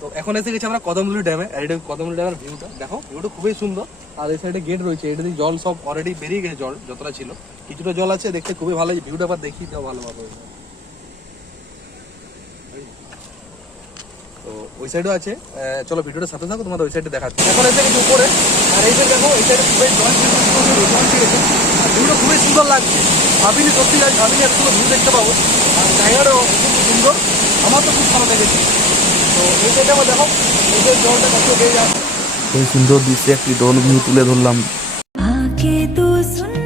তো এখন এসে গেছি আমরা কদমতলী ড্যামে। আর এটা কদমতলী ড্যামের ভিউটা দেখো, ভিউটা খুবই সুন্দর। আর এই সাইডে গেট রয়েছে, এটা দিয়ে জল সব অলরেডি বেরিয়ে গেছে, জল যতটা ছিল কিছুটা জল আছে, দেখতে খুবই ভালো লাগছে। ভিউটা আবার দেখি দাও ভালোভাবে। তো ওই সাইডও আছে, চলো ভিডিওটা সাথে থাকো, তোমাদের ওই সাইডে দেখাচ্ছি। এখন এসে গেছি উপরে, আর এই সাইড দেখো, এই সাইডে খুবই জল ছিঁড়েছে, আর ভিউটা খুবই সুন্দর লাগছে। ভাবিনি, সত্যি ভাবিনি এত সুন্দর ভিউ দেখতে পাবো। আর জায়গাটাও খুব সুন্দর, আমার তো খুব ভালো লেগেছে। তো এই সাইডে আমার দেখো, এই সাইড জলটা কত বেড়ে যাচ্ছে। এই সুন্দর দৃশ্যে একটি ড্রোন ভিউ তুলে ধরলাম। आके तू सुन